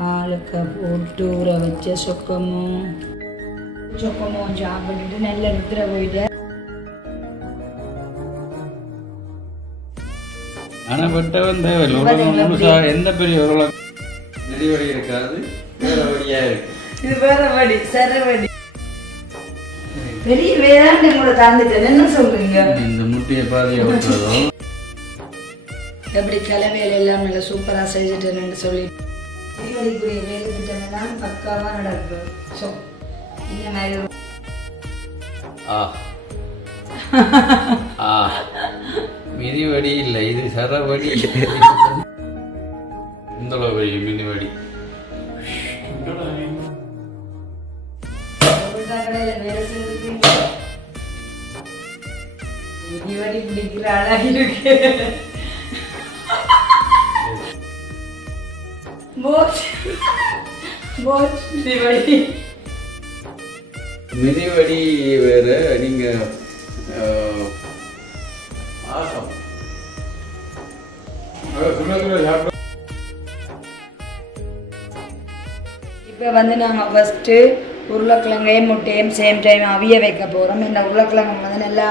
பாலுக்கு போட்டு ஊற வச்ச சொக்கமும் சாப்பிட்டுட்டு நல்ல நித்திர போயிட்டு. ஆனால் வெட்டவன் தேவையில்லை. முழுசா எந்த பெரிய ஒரு நெறிவடி இருக்காது, வேற வழியா இருக்கு. இது வேற வழி, சரவடி பெரிய வேளாண் உங்களை தாழ்ந்துட்டேன். என்ன சொல்றீங்க? இந்த முட்டையை பாதியை விட்டுறதும் எப்படி கலவையில எல்லாம் நல்லா சூப்பரா செஞ்சுட்டேன்னு சொல்லி நெறிவடிக்குரிய வேலை திட்டமெல்லாம் பக்காவா நடக்கும். ஸோ இந்த மாதிரி மிதிவடி இல்லை, இது சரவடி. இந்த மிதிவடி கடையில வேலை செஞ்சுருக்கீங்க. மிதிவடி பிடிக்கிற அழகா இருக்கு. மிதிவடி வேற. நீங்க இப்போ வந்து நாங்கள் ஃபஸ்ட்டு உருளைக்கிழங்கையும் முட்டையும் சேம் டைம் அவிய வைக்க போகிறோம். இந்த உருளைக்கிழங்கு வந்து நல்லா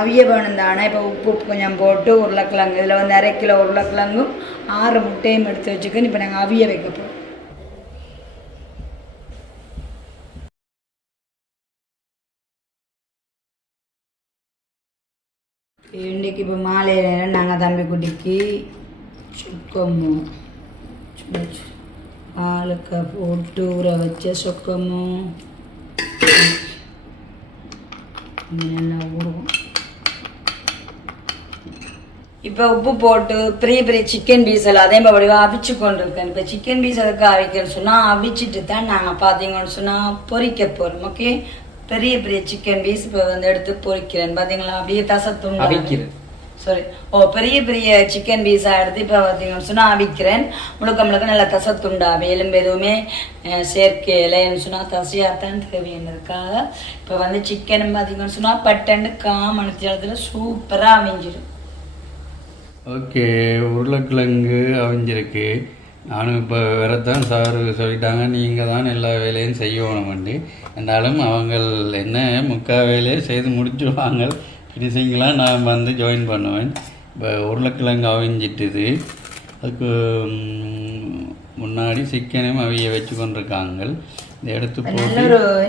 அவிய வேணும் தானே. இப்போ உப்பு கொஞ்சம் போட்டு உருளைக்கிழங்கு இதில் வந்து 1/2 கிலோ உருளைக்கிழங்கும் 6 முட்டையும் எடுத்து வச்சுக்கணும். இப்போ நாங்கள் அவிய வைக்க போகிறோம். இன்றைக்கு இப்போ மாலை நேரம் நாங்கள் தம்பி குட்டிக்கு சொக்கமும் பாலுக்கு போட்டு ஊற வச்ச சொக்கமும் நல்லா ஊறுவோம். இப்போ உப்பு போட்டு பெரிய பெரிய சிக்கன் பீஸ் எல்லாம் அதே மாதிரி அவிச்சு கொண்டு இருக்கேன். இப்போ சிக்கன் பீஸ் அதுக்கு அவிக்கணும்னு சொன்னால் அவிச்சிட்டு தான் நாங்கள் பார்த்தீங்கன்னு சொன்னால் பொரிக்க போகிறோம். ஓகே, பெரிய பெரிய சிக்கன் பீஸ் இப்போ வந்து எடுத்து பொரிக்கிறேன். பார்த்தீங்களா, அப்படியே தசத்தும் அவிக்கிறேன். சாரி, பெரிய பெரிய சிக்கன் பீஸாக எடுத்து இப்போ பார்த்தீங்கன்னு சொன்னால் அவிக்கிறேன். முழுக்க நல்லா தசத்துண்டாவே எலும்பு எதுவுமே சேர்க்கையிலன்னு சொன்னால் தசையாத்தான் தேவையானதுக்காக இப்போ வந்து சிக்கனும் பார்த்தீங்கன்னு சொன்னால் பட்டண்டு காமணிச்சத்தில் சூப்பராக அவிஞ்சிடும். ஓகே, உருளைக்கிழங்கு அவிஞ்சிருக்கு. நானும் இப்போ வரத்தான் சார் சொல்லிட்டாங்க, நீங்கள் தான் எல்லா வேலையும் செய்யணும்ண்டு. என்றாலும் அவங்க என்ன முக்கால் வேலையை செய்து முடிச்சுடுவாங்க. ஃபினிஷிங்லாம் நான் வந்து ஜாயின் பண்ணுவேன். இப்போ உருளைக்கிழங்கு அவிஞ்சிட்டுது. அதுக்கு முன்னாடி சிக்கனையும் அவிய வச்சு கொண்டிருக்காங்க. இதை எடுத்து போட்டு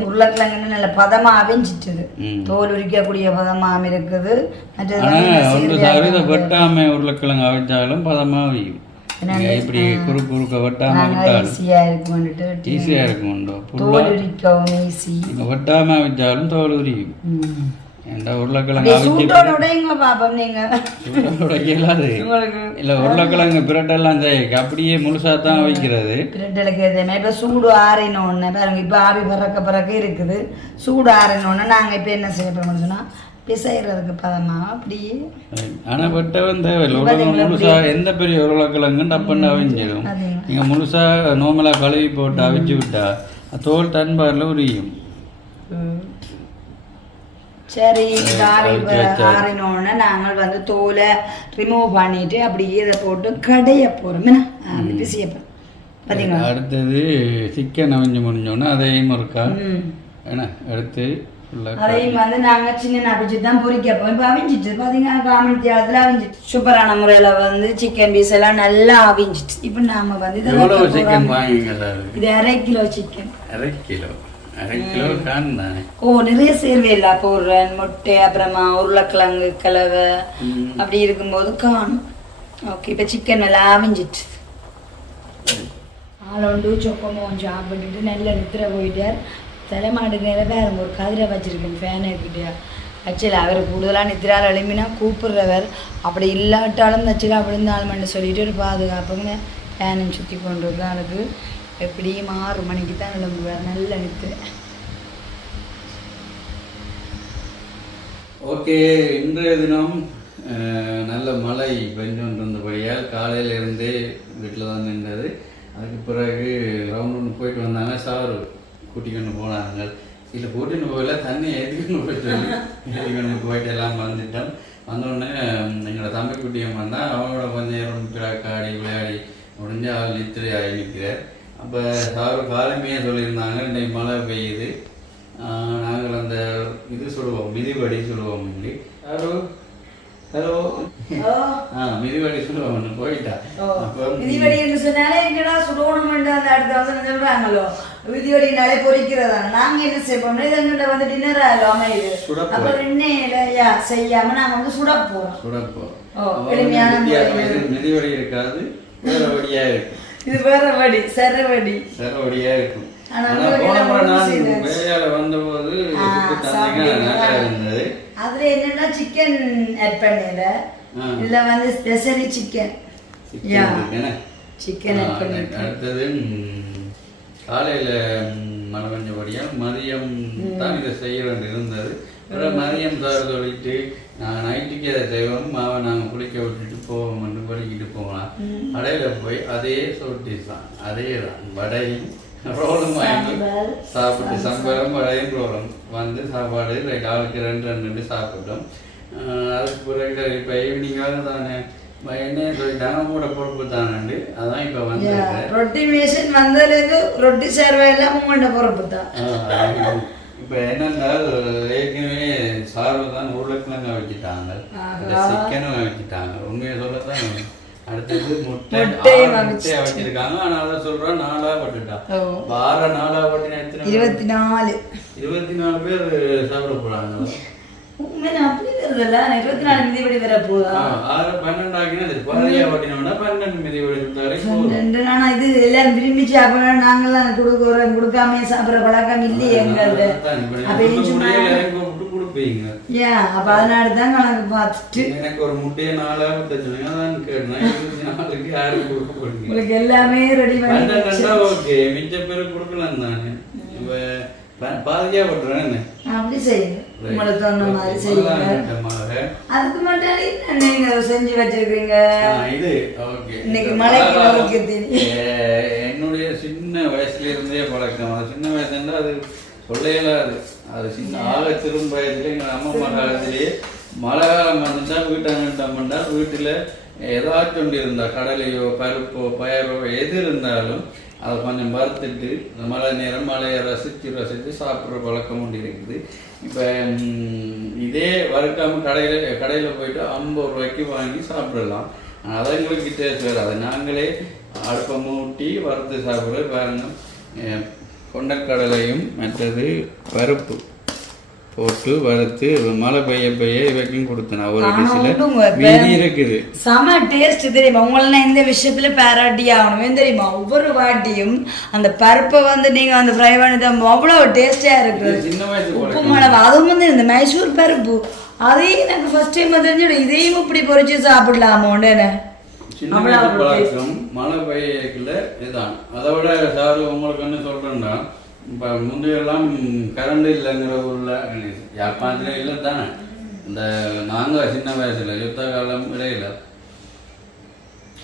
உருளைக்கிழங்கு நல்ல பதமாக அவிஞ்சிட்டுது. தோல் உரிக்கக்கூடிய பதமாக இருக்குது. ஆனால் வந்து சார் இதை வெட்டாமை உருளைக்கிழங்கு அவிச்சாலும் பதமாக அவியும். இப்படி குறுக்க வெட்டாம விட்டாலும் ஈஸியாக இருக்கும். வெட்டாம வச்சாலும் தோல் உரியும். உருளைக்கிழங்கு உடைக்கலாது இல்லை, உருளைக்கிழங்கு பிரட்டெல்லாம் அப்படியே முழுசா தான் வைக்கிறது. இப்போ சூடு ஆறினோன்னு பாருங்க, இப்போ ஆவி பறக்க இருக்குது. சூடு ஆறினோன்னு நாங்கள் இப்போ என்ன செய்ய போறோம்னு சொன்னா பிசைறதுக்கு பதமா அப்படியே. ஆனால் வெட்டவும் தேவையில்லை. முழுசா எந்த பெரிய உருளைக்கிழங்கு டப்புன்னு அவிஞ்சிடும். நீங்கள் முழுசா நோமலாக கழுவி போட்டு அவிச்சு விட்டா தோல் தன்பாரில் உரியும். சரி, ஆறினோன்னு நாங்கள் வந்து தோலை ரிமூவ் பண்ணிட்டு அப்படியே இதை போட்டு கடைய போகிறோம். பிசிய பார்த்தீங்களா. அடுத்தது சிக்கன் அவிஞ்சு முடிஞ்சோன்னா அதையும் இருக்கா ஏன்னா எடுத்து அதையும் வந்து நாங்கள் சின்ன அவிச்சு தான் பொரிக்க போவோம். இப்போ அவிஞ்சிட்டு பார்த்தீங்கன்னா காமெடி அதில் அவிஞ்சிட்டு சூப்பரான முறையில் வந்து சிக்கன் பீஸ் எல்லாம் நல்லா அவிஞ்சிட்டு. இப்போ நாம வந்து சிக்கன் வாங்கிங்க. இது 1/2 கிலோ சிக்கன். 1/2 கிலோ தானே. நிறைய சேர்வே இல்லை போடுறேன். முட்டை அப்புறமா உருளைக்கிழங்கு கலவை அப்படி இருக்கும்போது காணும். ஓகே, இப்போ சிக்கன் நல்லா அவிஞ்சிட்டு ஆளோண்டு சொக்கமும் சாப்பிட்டுட்டு நல்ல நித்திர போயிட்டார். தலைமாடுக்கு வேறு ஒரு கதிரை வச்சிருக்கேன் ஃபேனை கிட்டே. ஆக்சுவலி அவர் கூடுதலாக நித்திரால் எழுப்பினா கூப்பிடுறவர். அப்படி இல்லாட்டாலும் தச்சில் அப்படி இருந்தாலும் சொல்லிட்டு ஒரு பாதுகாப்புங்க ஃபேனை சுற்றி கொண்டு இருக்கேன். அதுக்கு எப்படியும் 6 மணிக்கு தான் எழும்புவார். நல்ல நித்திரை. ஓகே, இன்றைய தினம் நல்ல மழை பெஞ்சு கொண்டிருந்தபடியால் காலையிலேருந்தே வீட்டில் தான் நின்றது. அதுக்கு பிறகு ரவுண்ட் போயிட்டு வந்தாங்க. சாரு கூட்டிக்கொண்டு போனாங்க. இல்லை கூட்டின்னு போகல, தண்ணி ஏற்றிக்கொண்டு போயிட்டு போயிட்டு எல்லாம் வந்துட்டோம். வந்தோடனே எங்களோட தம்பி குட்டியம் வந்தால் அவனோட கொஞ்சம் நேரம் பிராக்காடி விளையாடி முடிஞ்சு அவள் நித்திரை ஆகி நிற்கிறார். அப்போ சாரு காலமையே சொல்லியிருந்தாங்க இன்னைக்கு மழை பெய்யுது, நாங்கள் அந்த இது சொல்லுவோம் மிதிவடி சொல்லுவோம் இல்லை சாரு. ஹலோ மிதிவடி சொல்லுவோம் போயிட்டா. அப்போ மிதிவடி என்று சொன்னாலே எங்கடா சுடணும் அந்த அடுத்த அவசரம் சொல்றாங்களோ விதிவடினாலே பொறிக்கிறதாங்க. நாங்க என்ன செய்வோம்னா இது எங்கிட்ட வந்து டின்னர் ஆகலாம் அமையுது. அப்ப எண்ணெயில செய்யாம நாங்க வந்து சுடப்போம். மிதிவடி இருக்காது, வேற வடியா இருக்கும். இது வேற வடி சரவடி சரவடியா இருக்கும். வேலையால வந்தபோது நல்லா இருந்தது. அதுல என்னன்னா சிக்கன் ஆட் பண்ணல, இதுல வந்து ஸ்பெஷலி சிக்கன் சிக்கன் ஆட் பண்ணி. அடுத்தது காலையில் மழை பெஞ்சபடியா மதியம் தான் இதை செய்ய வேண்டி இருந்தது. அப்புறம் மதியம் சார் சொல்லிட்டு நாங்கள் நைட்டுக்கு அதை செய்வோம், மாவை நாங்கள் குளிக்க விட்டுட்டு போவோம் என்று படிக்கிட்டு போகலாம். கடையில் போய் அதே சோட்டிஸ் தான், அதே தான் வடையும் ரோலும் வாங்கி சாப்பிட்டு சம்பளம் வடையும் ரோலும் வந்து சாப்பாடு ஆளுக்கு ரெண்டு சாப்பிட்டோம். அதுக்கு பிறகு இப்போ ஈவினிங்காக தானே என்ன சொல்லிட்டாங்க மூட பொறுப்பு தானே, அதான் இப்போ வந்து ரொட்டி மிஷின் வந்ததுலேருந்து ரொட்டி சேர்வை எல்லாம் உங்களோட பொறுப்பு தான். இப்போ என்னன்னா ஏற்கனவே சார்பு தான் உருளைக்கிழங்க வச்சுட்டாங்க, சிக்கனும் வச்சுட்டாங்க. உண்மையை சொல்லத்தான் அடுத்தது முட்டையை வச்சிருக்காங்க. ஆனா அதான் சொல்றோம் 4 பட்டுட்டான். வார 4 பட்டினா எத்தனை? 24 பேர் சாப்பிட போறாங்க. அப்படி வருதுல்ல 24 மிதிவடி வர போதா? 12 ஆகினா 12 மிதிவடி சுட்டாலே ஆனா இது எல்லாம் விரும்பி சாப்பிட நாங்கெல்லாம் கொடுக்காம சாப்பிடுற பழக்கம் இல்லையே எங்கள்ட்ட. கொடுப்பீங்க அப்ப அதனாலதான் கணக்கு பார்த்துட்டு எனக்கு ஒரு முட்டையை 4 கேட்டேன். யாரும் கொடுக்க போறீங்க? உங்களுக்கு எல்லாமே ரெடி பண்ணி ஓகே, மிச்ச பேருக்கு கொடுக்கலாம் தானே. பாதியா பண்றேன் அப்படி செய்யுங்க, உங்களுக்கு தோணுன மாதிரி செய்யுங்க. அதுக்கு மட்டும் நீங்க செஞ்சு வச்சிருக்கீங்க. இது ஓகே, இன்னைக்கு மழைக்கு என்னுடைய சின்ன வயசுல இருந்தே பழக்கம். சின்ன வயசுல அது சொல்லையெல்லாம் அது சின்ன திரும்ப வயசுல எங்க அம்மா காலத்திலேயே மழை காலம் வந்துட்டா வீட்டாங்கட்டா வீட்டுல ஏதாச்சும் ஒன்று இருந்தா கடலையோ பருப்போ பயரோ எது இருந்தாலும் அதை கொஞ்சம் வறுத்துட்டு இந்த மழை நேரம் மழையை ரசித்து சாப்பிட்ற பழக்கம் ஒன்று இருக்குது. இப்போ இதே வறுக்காமல் கடையில் போயிட்டு 50 ரூபாய்க்கு வாங்கி சாப்பிடலாம். அதை எங்களுக்கு டேஸ்ட் வேறு. அதை நாங்களே அடுப்பை மூட்டி வறுத்து சாப்பிட்றது பாருங்க. கொண்டக்கடலையும் மற்றது பருப்பு போட்டு வறுத்து மழை பெய்ய இவைக்கும் கொடுத்தேன். ஒரு டிஷ்ல இருக்குது. செம டேஸ்ட் தெரியுமா? உங்களை இந்த விஷயத்துல பாராட்டி ஆகணும் தெரியுமா? ஒவ்வொரு வாட்டியும் அந்த பருப்பை வந்து நீங்க அந்த ஃப்ரை பண்ணி அவ்வளவு டேஸ்டா இருக்கு. உப்பு மிளகு அதுவும் வந்து இந்த மைசூர் பருப்பு அதையும் எனக்கு ஃபர்ஸ்ட் டைம் தெரிஞ்சிடும். இதையும் இப்படி பொறிச்சு சாப்பிடலாமோன்னு மழை பெய்யல இதுதான். அதை விட சார் உங்களுக்கு என்ன சொல்றேன்னா, இப்போ முந்தையெல்லாம் கரண்ட் இல்லைங்கிற ஊரில் யாழ்ப்பாணத்தில் இல்லை தானே. இந்த நாங்கள் சின்ன வயசுல யுத்த காலம் இடையில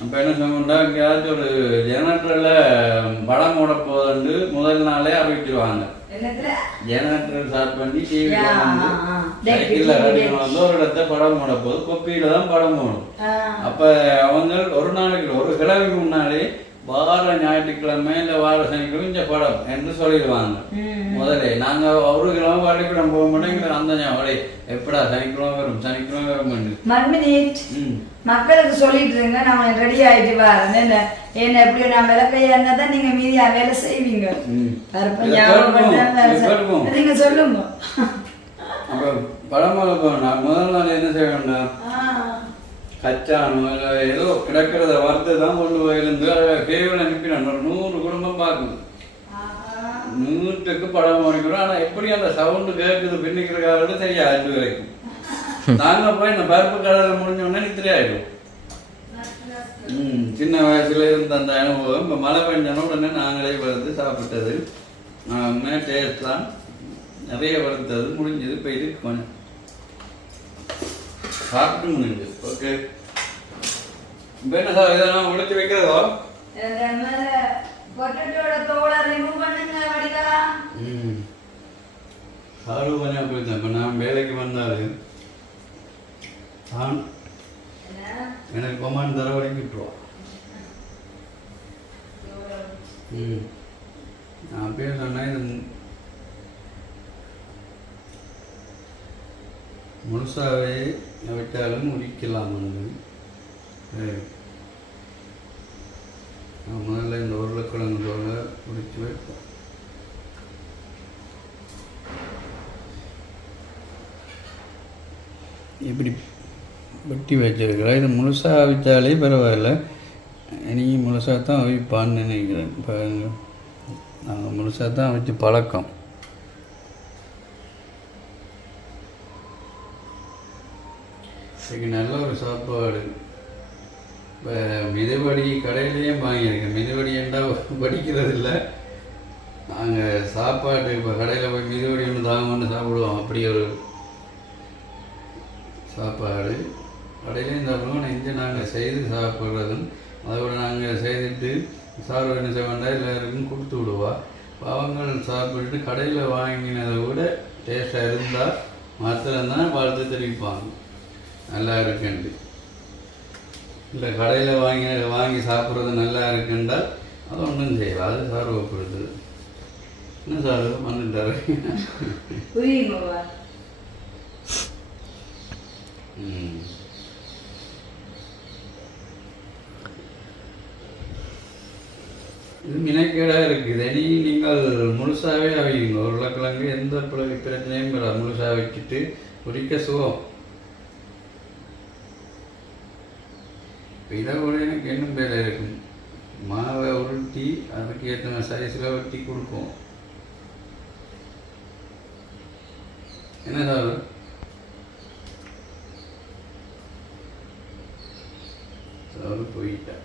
அப்போ என்ன சொன்னோம்னா எங்கேயாச்சும் ஒரு ஜெனரேட்டரில் படம் ஓட போதுண்டு முதல் நாளே அறிவிச்சிருவாங்க. ஜெனரேட்டர் ஸ்டார்ட் பண்ணி டிவியில் வந்து சைக்கிளில் வந்து ஒரு இடத்த படம் ஓட போது கொப்பியில தான் படம் ஓடும். அப்போ அவங்க ஒரு நாளைக்கு ஒரு கிழமைக்கு முன்னாலே வார ஞாயிற்றுக்கிழமை இல்லை வார சனிக்கிழமை இந்த படம் என்று சொல்லிடுவாங்க. முதலே நாங்கள் ஒரு கிழமை பள்ளிக்கூடம் போக மாட்டோம். அந்த ஞாபகம் எப்படா சனிக்கிழமை வரும் மக்களுக்கு சொல்லிட்டு இருங்க. நான் ரெடி ஆயிட்டு வரேன். என்ன எப்படியோ நான் விளக்கையா இருந்தா தான் நீங்க மீதியா வேலை செய்வீங்க. நீங்க சொல்லுங்க. படம் போனா முதல் நாள் என்ன செய்ய வேண்டாம், கச்சானோ இல்லை ஏதோ கிடக்கிறத வறுத்து தான் கொண்டு போயிருந்து கேவல் அனுப்பினான். ஒரு 100 குடும்பம் பார்க்குது. 100க்கு படம் முடிக்கிறோம். ஆனால் எப்படி அந்த சவுண்டு கேட்குது பின்னிக்கிற காலம் தெரியாது. 2 வரைக்கும் நாங்கள் போய் இந்த பருப்பு கடலில் முடிஞ்சோடனே நித்திரை ஆகிடும். சின்ன வயசுல இருந்த அந்த அனுபவம் இப்போ மழை பெஞ்சன உடனே நாங்களே வறுத்து சாப்பிட்டது. டேஸ்ட் தான் நிறைய வறுத்தது முடிஞ்சது. இப்போ இது கொஞ்சம் சாப்பிட்டு முடிஞ்சது. ஓகே, இப்போ என்ன சார் இதெல்லாம் உடைச்சு வைக்கிறதோ? சாரு கொஞ்சம் போயிருந்தேன். இப்போ நான் வேலைக்கு வந்தாலும் எனக்கு கொமான் தர வரைக்கும் விட்டுருவோம். நான் அப்பயே சொன்னேன் இது முழுசாகவே வைத்தாலும் உரிக்கலாம் நான் முதல்ல இந்த உருளைக்கிழங்கோட உரித்து வைப்போம். இப்படி வெட்டி வச்சிருக்கிறேன். இது முழுசாக அவித்தாலே பரவாயில்ல, இனி முழுசாக தான் அவிப்பான்னு நினைக்கிறேன். இப்போ நாங்கள் முழுசாக தான் அவிச்சு பழக்கம். இதுக்கு நல்ல ஒரு சாப்பாடு. இப்போ மிதவடி கடையிலையும் வாங்கியிருக்கேன். மிதவடி என்றால் படிக்கிறது இல்லை, நாங்கள் சாப்பாடு இப்போ கடையில் போய் மிதவடி ஒன்று தாங்கன்னு சாப்பிடுவோம். அப்படி ஒரு சாப்பாடு கடையிலையும் சாப்பிடுவோம். இங்கே நாங்கள் செய்து சாப்பிட்றதும் அதோட நாங்கள் செய்துட்டு சார் என்ன செய்ய வேண்டாம் எல்லாருக்கும் கொடுத்து விடுவா. அவங்க சாப்பிட்டுட்டு கடையில் வாங்கினதை விட டேஸ்ட்டாக இருந்தால் மாத்திரம்தான் வாழ்த்து தெரிவிப்பாங்க நல்லா இருக்குன்ட்டு. இல்லை கடையில் வாங்கி சாப்பிட்றது நல்லா இருக்குன்றால் அது ஒன்றும் செய்யலாம். அது சார் ஒப்புறது என்ன சார் வந்துட்டாரு. இது மினக்கேடாக இருக்குது. இனி நீங்கள் முழுசாகவே அவைங்க. உருளைக்கிழங்கு எந்த பிரச்சனையும் வராது. முழுசாக வச்சுட்டு பொரிக்க சுகம். இதை விட எனக்கு இன்னும் வேலை இருக்கும். மாவை உருட்டி அதுக்கு ஏற்ற சைஸில் வெட்டி கொடுப்போம். என்ன சார் சார் போயிட்டேன்.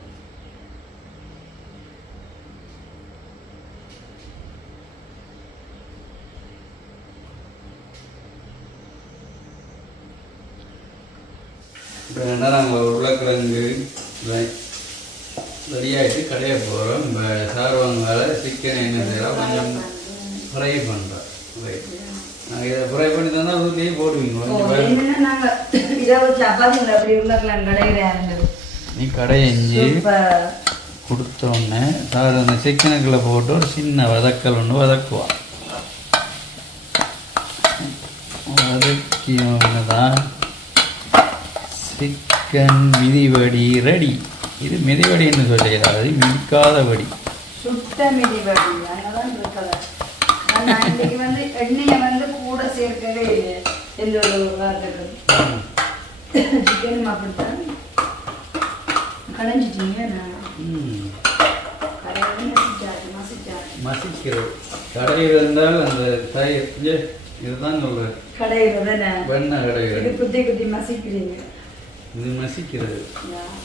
இப்போ என்ன நாங்கள் உருளைக்கிழங்கு ரெடியாகிட்டு கடையை போகிறோம். இப்போ சார்வாங்கால சிக்கன் என்ன செய்யலாம் கொஞ்சம் ஃப்ரை பண்ணுறோம். நாங்கள் இதை ஃப்ரை பண்ணி தந்தால் ஊற்றியே போடுவீங்க. நீ கடையை இஞ்சி கொடுத்தோடனே சார் அந்த சிக்கனுக்குள்ளே போட்டு ஒரு சின்ன வதக்கல் ஒன்று வதக்குவான். வதக்கியோன்னு தான் சிக்கன் மிதிவடி ரெடி. இது மிதிவடின்னு சொல்லிடாது, அது மிதிக்காத வடி, சுட்ட மிதிவடி. எண்ணெயை கூட சேர்க்கவே இல்லை. எந்த ஒரு சிக்கனும் அப்படித்தான் கடைஞ்சிட்டீங்க. மசிக்கிறது கடையில் இருந்தால் அந்த தயிர் இதுதான் சொல்கிறேன். கடையில் வெண்ணெய் கடையில் குத்தி குத்தி மசிக்கிறீங்க. இது மசிக்கிறது.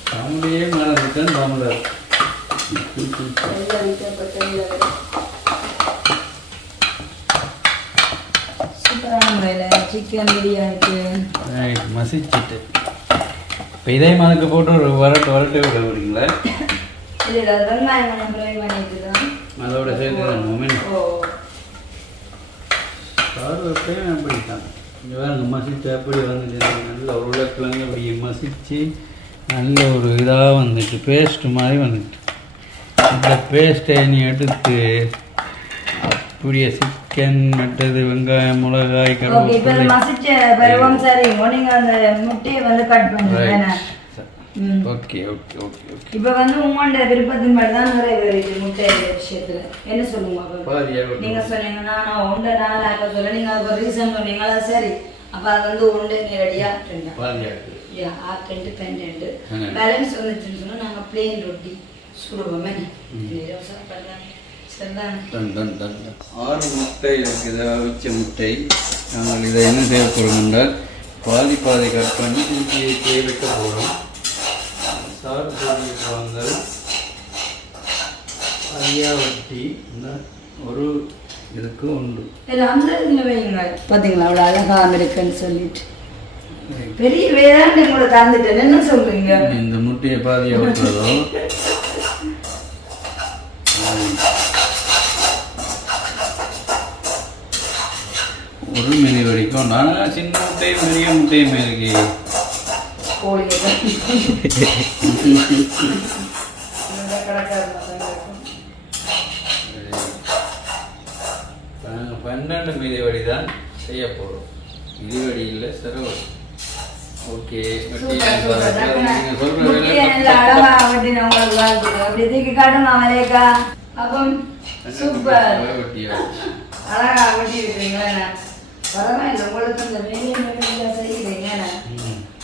தமிழையே மறந்துட்டேன். தமிழர் சூப்பரான முறையில் சிக்கன் பிரியாணிக்கு மசிச்சுட்டு இப்போ இதே மதுக்கு போட்டு ஒரு வரட்டு விட விடுங்களா? இல்லை, வெங்காயம் கொஞ்சம் ஃப்ரை பண்ணிட்டு தான் அதோட சேர்த்து சார்வப்பையும் அப்படித்தான். இங்கே வேறு மசிச்சு அப்படி வந்துட்டு நல்ல உருளைக்கிழங்கு அப்படி மசித்து நல்ல ஒரு இதாக வந்துட்டு பேஸ்ட்டு மாதிரி வந்துட்டு. இந்த பேஸ்ட்டை நீ எடுத்து அப்படியே சிக்கன் மற்றது வெங்காயம் மிளகாய் கருவேப்பிலை மசிச்ச பருவம் சரி. நீங்கள் அந்த முட்டையை கட் பண்ணுங்க. Okay okay okay okay. இப்போ உங்களோட விருப்பத்தின் மாதிரி தான் நிறைவேறிது முட்டை விஷயத்தில். என்ன சொல்லுங்க? நீங்கள் சொன்னீங்கன்னா நான் ஒன்றை நாளாக சொல்ல நீங்கள் அதுக்கு ஒரு ரீசன் சொன்னீங்களா? சரி, அப்போ அது ஒன்று நேரடியாக ஆட்டு பெண்டு பேலன்ஸ் வந்துச்சுன்னு சொன்னால் நாங்கள் பிளெயின் ரொட்டி சுடுவோமே. சரிதான். 6 முட்டை இருக்குது, அவிச்ச முட்டை. நாங்கள் இதை என்ன செய்ய போகிறோம் என்றால் பாதி கட் பண்ணி தூக்கி வைக்க போகிறோம். சாறு பொடியை வந்து அதிகா வட்டி ஒரு இதுக்கு உண்டு. அந்த இதில் வைங்க. பார்த்தீங்களா அவ்வளோ அழகாக இருக்குன்னு சொல்லிட்டு பெரிய வேளாண் உங்களை தந்துட்டேன். என்ன சொல்றீங்க? இந்த முட்டையை பாதியாக விட்டுறதோ ஒரு மினி வரைக்கும். நான் சின்ன முட்டையும் பெரிய முட்டையும் இருக்கு. மிதிவடி தான் செய்ய போகிறோம். மிதிவடி இல்லை சரவடி. ஓகே சூப்பர் அழகா வெட்டி இருக்கிறீங்களா? பரவாயில்ல, உங்களுக்கு இந்த வேலையை செய்கிறீங்க.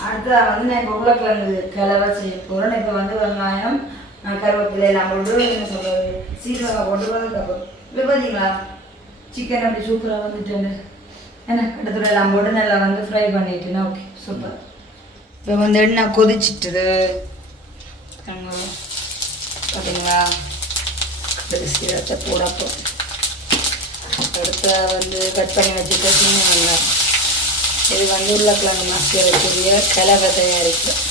அடுத்ததா வந்து நான் இப்போ உருளைக்கிழங்கு கிளவை செய்ய போகிறேன். இப்போ வந்து வெங்காயம் கருவேப்பிலை எல்லாம் போட்டு என்ன சொல்கிறது சீரகம் போட்டு வதக்கப்போம். இப்போ பார்த்தீங்களா சிக்கன் அப்படி சூப்பராக வந்துட்டு ஏன்னா கடத்தூள் எல்லாம் போட்டு நல்லா வந்து ஃப்ரை பண்ணிட்டேன்னா ஓகே சூப்பர். இப்போ வந்து எண்ணெய் கொதிச்சிட்டுது பார்த்தீங்களா? கடுகு சீரகத்தை போடப்போ அடுத்த வந்து கட் பண்ணி வச்சுட்டு சின்ன வெங்காயம் இது வந்து உருளைக்கிழங்கு மசிக்கக்கூடிய கிளவை தயாரிக்கும்.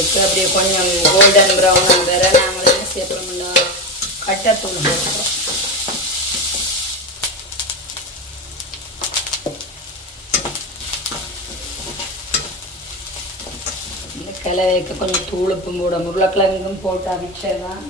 இப்போ அப்படியே கொஞ்சம் கோல்டன் ப்ரௌன் வேற நாங்கள் என்ன சேர்ப்போம்னா கட்டத்தூள் போடுறோம். இந்த கிளவைக்கு கொஞ்சம் தூளுப்பும் போட உருளைக்கிழங்கும் போட்டு அவிச்சதான்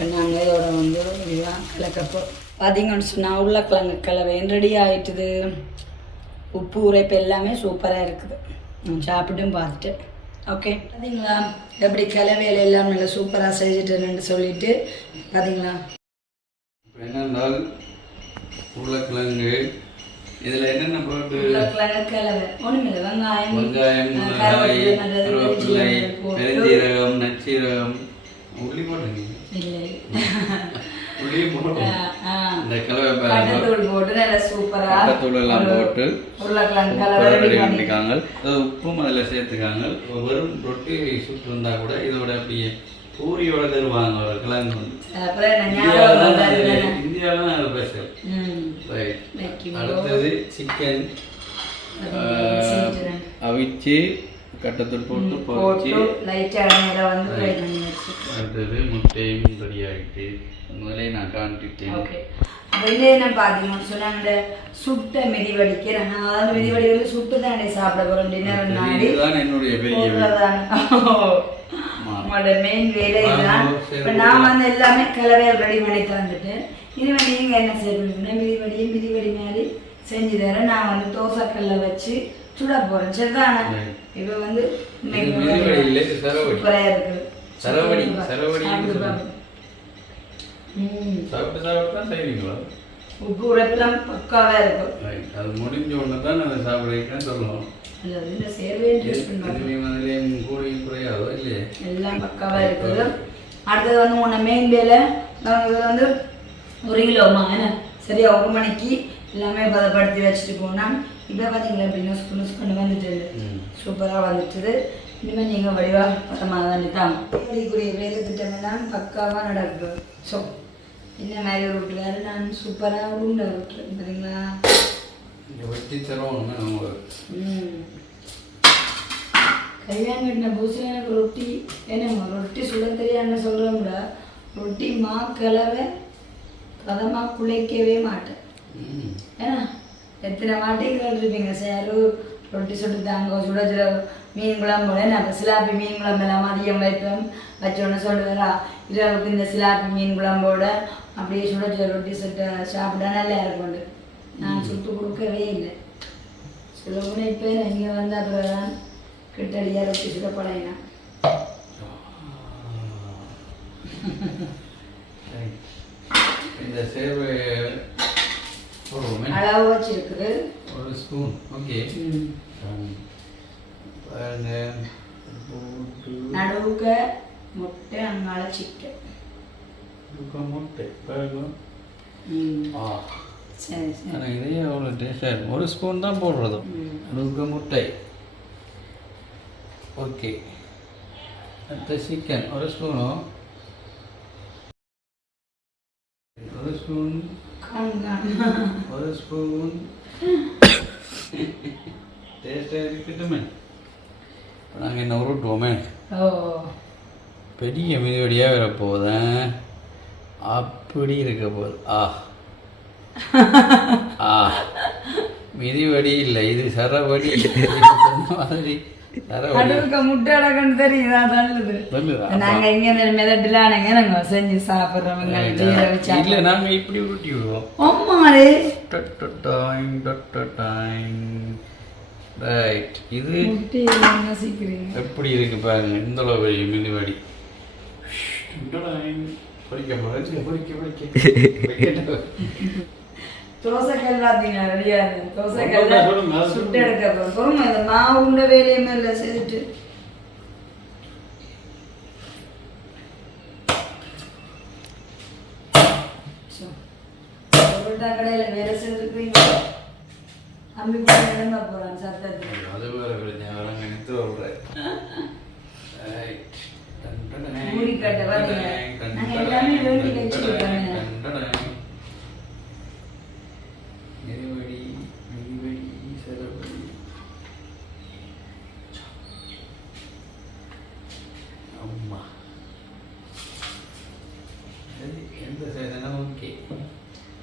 இப்போ நாங்கள் இதோட வந்து இதுதான் கலக்கப்போ பார்த்தீங்கன்னு சொன்னால் உருளைக்கிழங்கு கலவை ரெடி ஆகிட்டுது. உப்பு உரைப்பு எல்லாமே சூப்பராக இருக்குது. நான் சாப்பிட்டும் பார்த்துட்டேன். ஓகே பார்த்தீங்களா எப்படி கலவையில் எல்லாம் நல்லா சூப்பராக செஞ்சுட்டேன்னு சொல்லிட்டு பார்த்தீங்களா? என்னென்றால் உருளைக்கிழங்கு இதில் என்னென்ன போட்டு உருளைக்கிழங்கு கலவை ஒன்றுமில்லை வெங்காயம் கருவேப்பிலை பெருஞ்சீரகம் நச்சீரகம் உள்ளி போட்டுங்க உப்பும் அதுல சேர்த்துக்காங்க. வெறும் ரொட்டி சுட்டு வந்தா கூட இதோட அப்படியே பூரியோட தருவாங்க கிழங்கு. இந்தியாவில ஸ்பெஷல். அடுத்தது சிக்கன் அவிச்சு கட்டத்தூள் போட்டு பொரிச்சு அடுத்தது முட்டையும் ரெடி ஆகிட்டு முதலே நான் காண்பிட்டேன். என்ன பார்த்தீங்கன்னு சொன்னாங்க சுட்ட மிதிவடிக்கு அதாவது மிதிவடி வந்து சுட்டு தான் சாப்பிட போகிறோம். டின்னர் இதுதான் என்னுடைய பெரிய உங்களோட மெயின் வேலை இதுதான். இப்போ நான் வந்து எல்லாமே கலவையாக ரெடி பண்ணி தந்துட்டு இனிமேல் நீங்கள் என்ன செய்வீங்கன்னா மிதிவடி மாதிரி செஞ்சு தரேன். நான் வந்து தோசைக்கல்ல வச்சு சுட போகிறேன். சரிதானே? இப்போ வந்து சூப்பராக இருக்குது. உப்பு உரைப்பெல்லாம் பக்காவாக இருக்கும். அது முடிஞ்ச உடனே தான் நான் சாப்பிடுறேன்னு சொல்லுவோம். எல்லாம் பக்காவாக இருக்குது. அடுத்தது வந்து உன்னை மெயின் வேலை வந்து 1 கிலோமா என்ன சரியா 1 மணிக்கு எல்லாமே பதப்படுத்தி வச்சுட்டு போனால் இப்போ பார்த்தீங்களா இப்படி நுஸ் பண்ணி வந்துட்டு சூப்பராக வந்துட்டுது. இனிமேல் நீங்கள் வடிவாக பதமாக தாண்டிட்டாங்க. படிக்கூடிய வேலை திட்டமெல்லாம் பக்காவாக நடக்கும். ஸோ இந்த மாதிரி ஒரு வீட்டுக்காரு நான் சூப்பராக உருண்டை விட்டுறேன் பார்த்தீங்களா? கல்யாணம் கட்டின பூசில் எனக்கு ரொட்டி என்னங்க ரொட்டி சுட தெரியாதுன்னு சொல்கிறோம்டா. ரொட்டி மா கிளவை பதமாக குழைக்கவே மாட்டேன். ஏன்னா எத்தனை வாட்டிகள் இருப்பீங்க சார் ரொட்டி சுட்டு தாங்க சுட சுட மீன் குழம்பு நான் இப்போ சிலாப்பி மீன் குழம்பு எல்லாம் மதியம் வைப்பேன் வச்சோன்னு சொல்லுவேரா இரவுக்கு இந்த சிலாப்பி மீன் குழம்போட அப்படியே சுட சுட ரொட்டி சுட்டு சாப்பிட்டா நல்லா இருக்கும். நான் சுட்டு கொடுக்கவே இல்லை. சொல்லக்கூட இப்போ இங்கே வந்து அப்புறம் தான் கிட்டடியாக ரொட்டி சுட பழையினா இந்த சேவை அளவு வச்சிருக்குது 1 ஸ்பூன். ஓகே நடுவுக்க முட்டை அங்கால சிக்கன் முட்டை சரி சரி. ஆனால் இதே அவ்வளோ டேஸ்டாக இருக்கும். ஒரு ஸ்பூன் தான் போடுறதும். நுங்க முட்டை. ஓகே. அடுத்த சிக்கன் ஒரு ஸ்பூனும். ஒரு ஸ்பூன். ஒரு ஸ்பூன். டேஸ்டாக இருக்கட்டுமே. இப்போ நாங்கள் என்ன உருட்டுவோமே. ஓ பெரிய மிதிவடியாக வரப்போகுதேன். அப்படி இருக்க போகுது. மிதிவடி இல்லை, இது சரவடி. மாதிரி முட்டை அடக்கன்னு தெரியுதா? நாங்க இங்க மெதட்டுல நாங்க செஞ்சு சாப்பிடுறவங்க இல்லை, நாங்கள் இப்படி ஊட்டி விடுவோம். ஆமாடே. ரைட். இது எப்படி இருக்கு பாருங்க. இந்த அளவு பெரிய மிதிவடி. தோசைக்கல் பார்த்தீங்களா? ரெடியா தோசைக்கல்ல சுட்டு எடுக்க போறோம். இந்த மாவு உண்ட வேலையுமே இல்லை செய்துட்டு கடையில் வேலை செஞ்சுருக்கீங்க. அம்பி கூட போறான் சத்தத்துக்கு. அது வேற பிரச்சனை நினைத்து வருறேன். மூடிக்கட்டை பாருங்க. நாங்கள் எல்லாமே வேண்டி வச்சுருக்கோங்க. எந்த சைஸ்னா ஓகே.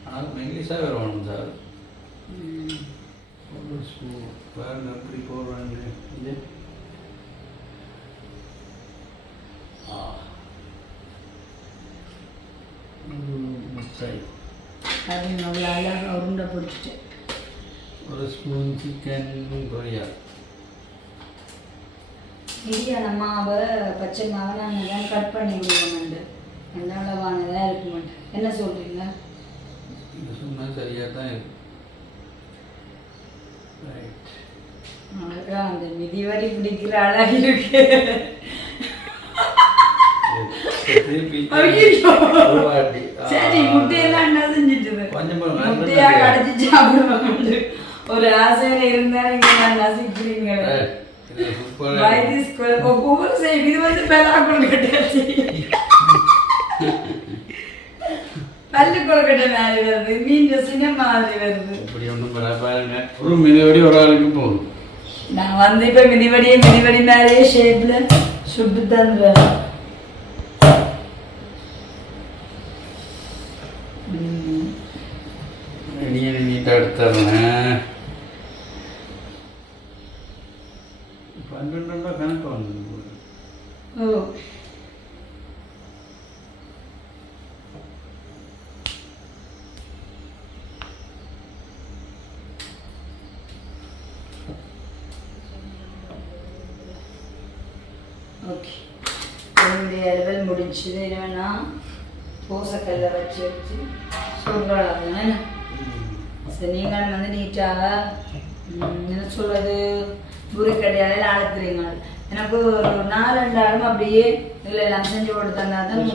ஆனால் மெங்கிலிஷாக வரணும் சார். ஒரு ஸ்பூன் பாருங்க அப்படி போடுறாங்க. இது முட்டை. அது அவ்வளோ அழகாக உருண்டை பிடிச்சிட்டு ஒரு ஸ்பூன் சிக்கன் பொரியா. பிரியாணி மாவை பச்சை மாவை நாங்கள் தான் கட் பண்ணி விடுவோம். நல்லவானதாக இருக்க மாட்டேன். என்ன சொல்கிறீங்க? சொன்னால் சரியாக தான் இருக்கு. அழகா அந்த மிதிவரி பிடிக்கிற அழகு இருக்கு. சரி, முட்டையெல்லாம் என்ன செஞ்சுட்டு முட்டையா கடைச்சி சாப்பிடுவாங்க. ஒரு ஆசையில இருந்தா நீங்க நசிக்கிறீங்க. ஒவ்வொரு செய்யும் இது வந்து பெலாக்குள் கட்டாச்சு. பல்லு கொழுக்கட்டை மாதிரி வருது, மீன் ரசிங்க மாதிரி வருது. இப்படி ஒன்றும் பாருங்க. ஒரு மிதிவடி ஒரு ஆளுக்கு போதும். நான் வந்து இப்போ மிதிவடி மாதிரியே ஷேப்ல சுட்டு தந்துடுறேன். நீட்டாக எடுத்துறேன். 12 கணக்கு வந்து. ஓ ஓகே. என்னுடைய லெவல் முடிஞ்சது. என்னன்னா தோசைக்கல்லை வச்சு சொல்கிறாங்க. சரி, நீங்கள் வந்து நீட்டாக என்ன சொல்கிறது பூரிக்கடையால் அழுத்துறீங்க. எனக்கு ஒரு 4-2 ஆளும் அப்படியே இல்லை எல்லாம் செஞ்சு போட்டு தந்தா தான்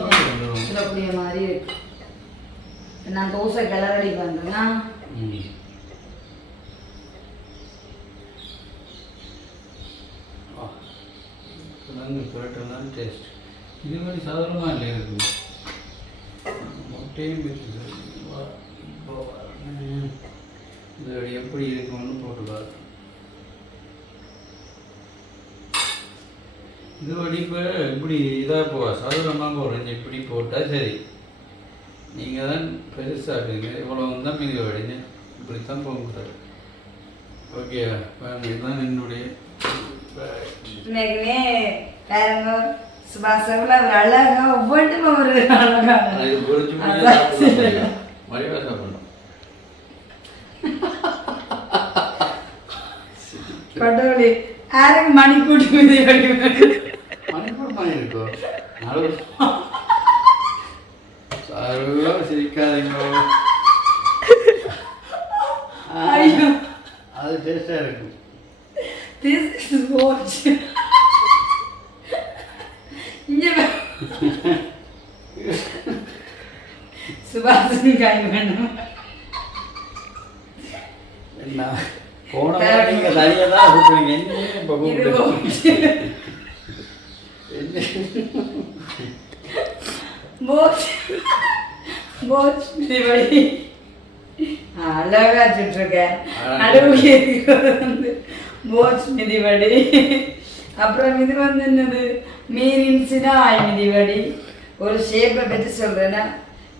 சொல்லக்கூடிய மாதிரி இருக்கு. நான் தோசைக்கல்லை ரெடி பண்ணுறேன்னா டேஸ்ட் இது மாதிரி சாதாரணமாக இல்லை இருக்குது. முட்டையும் இது எப்படி இருக்குன்னு போட்டுப்பார். இது வடி இப்போ இப்படி இதாக போவா சாதாரணமாக போடுறீங்க. இப்படி போட்டால் சரி. நீங்கள் தான் பெருசாக்குங்க. இவ்வளோ தான் மீதி வடிங்க. இப்படித்தான் போகக்கூடாது. ஓகே, இதுதான் என்னுடைய இன்னைக்குமே பாருங்க சுபாஷவில் ஒரு அழகா ஒவ்வொன்றும் ஒரு அழகாக மழையாக சாப்பிடணும். பட்டோலி யாருக்கு மணி கூட்டி மீதி மணிக்கூட மணி இருக்கோ சாருவோ சிரிக்காதீங்க. அது டேஸ்டாக இருக்கும். This is what சுபாஷினி காய் வேணும். நான் போன வாரம் நீங்கள் தனியாக தான் கூப்பிடுங்க. என்ன இப்போ கூப்பிட்டு அழகா சுட்டுருக்கேன். அடுப்பு போச் மிதிவடி. அப்புறம் இது வந்து என்னது மீனின் சினாய் மிதிவடி. ஒரு ஷேப்பை பற்றி சொல்றேன்னா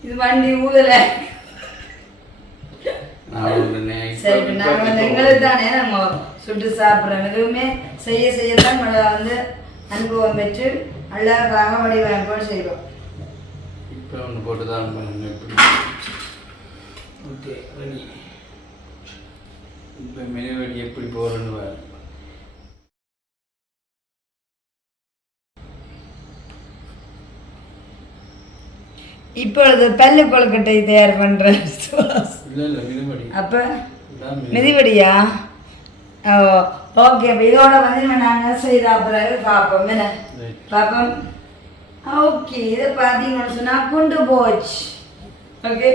இது வண்டி ஊதல. சரி, இப்ப நாங்க வந்து எங்களுக்கு தானே நம்ம சுட்டு சாப்பிட்றோம். எதுவுமே செய்யத்தான் நம்மளை வந்து அனுபவம் பெற்று அழகாக வடிவமைப்போடு செய்வோம். இப்போ ஒன்று போட்டு தான் ஓகே. இப்போ மெனுவடி எப்படி போகிறேன்னு இப்பொழுது பல்லு கொழுக்கட்டை தயார் பண்றேன். அப்ப மிதிவடியா? ஓகே. இதோட வந்து நாங்கள் செய்த பிறகு பார்ப்போம். என்ன பார்ப்போம்? ஓகே. இதை பார்த்தீங்கன்னு சொன்னா குண்டு போச்சு. ஓகே,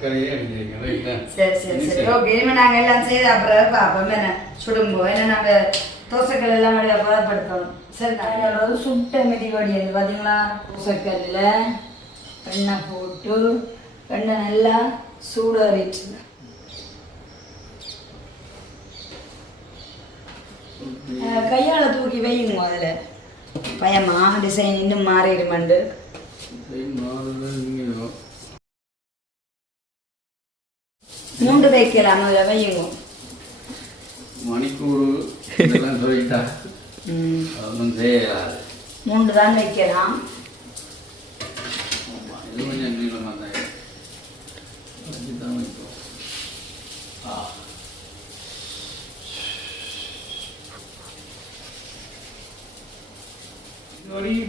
சரி சரி சரி. ஓகே, இனிமேல் நாங்கள் எல்லாம் செய்த பிறகு பார்ப்போம். என்ன சுடும்போது என்ன நாங்கள் தோசைக்கல் எல்லாம் பதப்படுத்தணும். சரி, நாங்கள் சுட்ட மிதிவடி அது பார்த்தீங்களா? தோசைக்கல்லில் எண்ணெய் போட்டு எண்ணெய் நல்லா சூடாறிட்டு கையால் தூக்கி வையுங்க. அதில் பயமா டிசைன் இன்னும் மாறிடுமாண்டு மூண்டு வைக்கலாம். அதில் வையுங்க. மணிக்கூறு மூன்று தான் வைக்கலாம்.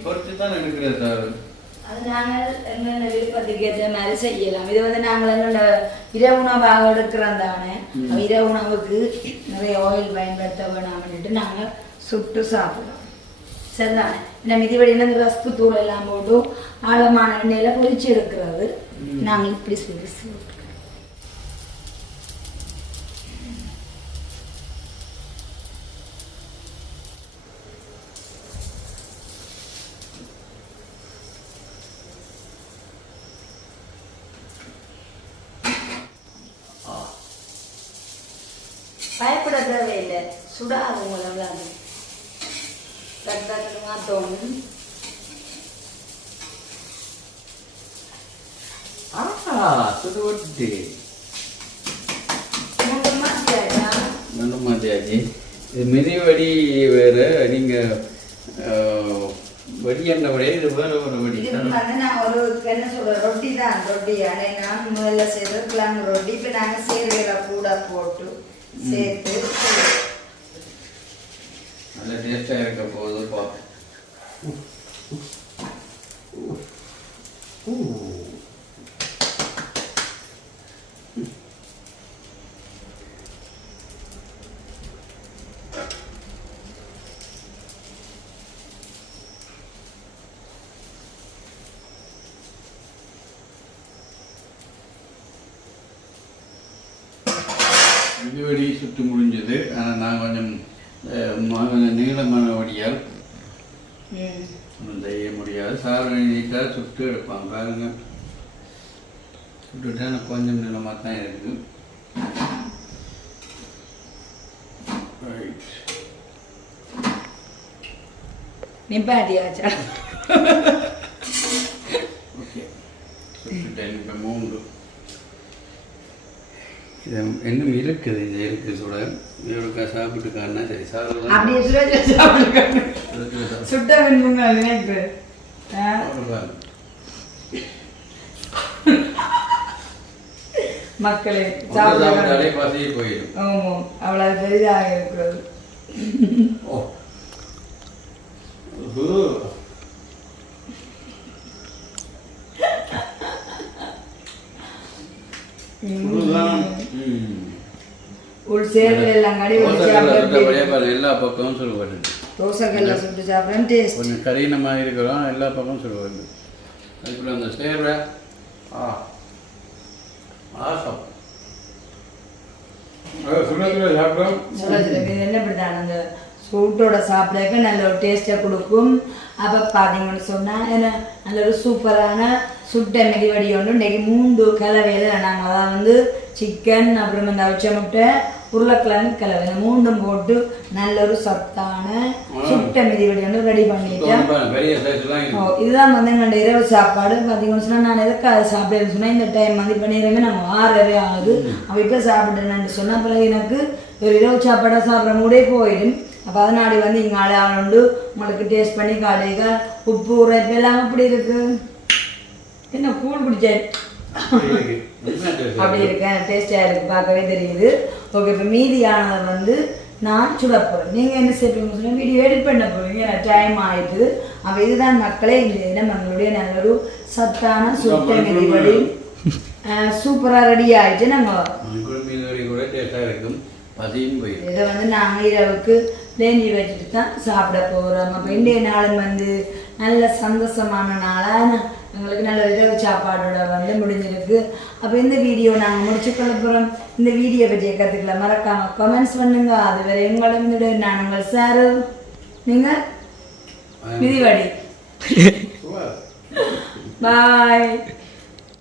பொறுத்து தான் எடுக்கிறது சார். அது நாங்கள் எங்களோட விருப்பத்துக்கு ஏற்ற மாதிரி செய்யலாம். இது வந்து நாங்கள் எங்களோட இரவு உணவாக எடுக்கிறோம் தானே. இரவு உணவுக்கு நிறைய ஆயில் பயன்படுத்த வேணாம்னுட்டு நாங்கள் சுட்டு சாப்பிடுறோம். சரிதானே? இந்த மிதிவடியில் இந்த ரஸ்து தூள் எல்லாம் போட்டு ஆழமான எண்ணெயில் பொரிச்சு எடுக்கிறது. நாங்கள் இப்படி சொல்லி சாப்பிடுறோம். பயப்பட தேவையில்லை. சுடாது உங்களை அது டக்கு மாற்றணும். சுடுவட்டு மாத்தியாச்சு. இது மிதிவடி வேறு. நீங்கள் வடி என்ன வடியா? இது வேறு ஒரு வடி. இது வந்து நான் ஒரு என்ன சொல்கிறேன், ரொட்டி தான். ரொட்டி ஆனால் நான் முதல்ல செய்கிறது கிழங்கு ரொட்டி. இப்போ நாங்கள் சீரகளை கூட போட்டு சேர்த்து நல்ல டேஸ்டாக இருக்க போகுது. பார்ப்போம். மிதிவடி சுட்டு முடிஞ்சது. ஆனால் நான் கொஞ்சம் நீளமான வடியால் ஒன்றும் செய்ய முடியாது. சாரணிக்காக சுட்டு எடுப்பாங்க. பாருங்க, சுட்டுட்டா எனக்கு கொஞ்சம் நீளமாக தான் இருக்குது. ரைட், நிப்பாட்டியாச்சா? ஓகே, சுட்டுட்டேன். இப்போ 3 இது இன்னும் இருக்குது. இது இருக்குது சுட. இவருக்கா சாப்பிட்டுக்காருன்னா சரி. அப்படியே சுட்ட நினைப்பு மக்களே சாப்பிட்டாலே பசியே போயிடும். ஆமாம், அவ்வளவு பெரிதாக இருக்கிறது. எல்லா பக்கமும் சொல்லுவாரு. தோசைக்கல்ல சுட்டு சாப்பிட்றேன். டேஸ்ட் கொஞ்சம் கரீனமாக இருக்கிறோம். எல்லா பக்கமும் சொல்லுவாரு. அதுக்குள்ள அந்த சேர்வை ஆசம் சுட என்ன இப்படிதான் அந்த சூட்டோட சாப்பிடக்க நல்ல ஒரு டேஸ்ட்டை கொடுக்கும். அப்போ பார்த்தீங்கன்னு சொன்னால் என்ன நல்ல ஒரு சூப்பரான சுட்ட மெதிவடி ஒன்று இன்றைக்கி 3 கலவையில் நாங்கள் அதான் வந்து சிக்கன் அப்புறம் இந்த அவிச்ச முட்டை உருளைக்கிழங்கு கலவை இந்த 3ம் போட்டு நல்ல ஒரு சத்தான சுட்ட மெதிவடி ஒன்று ரெடி பண்ணிட்டேன். இதுதான் வந்து எங்களோட இரவு சாப்பாடு. பார்த்தீங்கன்னு சொன்னால் நான் எதுக்காக சாப்பிடுன்னு சொன்னால் இந்த டைம் வந்து இப்போ நேரமே நாங்கள் 6:30 ஆகுது. அப்போ இப்போ சாப்பிட்றேன்னு சொன்னால் பிறகு எனக்கு ஒரு இரவு சாப்பாடாக சாப்பிட்ற மூடே போயிடும். அப்போ அதனாடி வந்து இங்கே ஆளுண்டு உங்களுக்கு டேஸ்ட் பண்ணி காலையில் உப்பு உரைப்பு எல்லாம் அப்படி இருக்கு. என்ன கூழ் குடிச்சேன் அப்படி இருக்கேன், டேஸ்டாக இருக்குது, பார்க்கவே தெரியுது. ஓகே, இப்போ மீதியானதை வந்து நான் சுட போகிறேன். நீங்கள் என்ன செய்வீங்க சொன்னால் வீடியோ எடிட் பண்ண போவீங்க, டைம் ஆயிடுது. அப்போ இதுதான் மக்களே இந்த தினம் நம்மளுடைய நல்ல ஒரு சத்தான சுட்ட மெதிவடி சூப்பராக ரெடி ஆகிட்டு நம்ம இதை வந்து நாங்கள் இரவுக்கு லேஞ்சி வச்சுட்டு தான் சாப்பிட போகிறோம். அப்போ இன்றைய நாளும் வந்து நல்ல சந்தோஷமான நாளாக எங்களுக்கு நல்ல இரவு சாப்பாடோட வந்து முடிஞ்சிருக்கு. அப்போ இந்த வீடியோ நாங்கள் முடிச்சுக்கொள்ள போகிறோம். இந்த வீடியோ பற்றிய கருத்துக்களை மறக்காமல் கமெண்ட்ஸ் பண்ணுங்க. அதுவரை எங்களை நான் உங்கள் சார் நீங்கள் மிதிவாடி பாய்.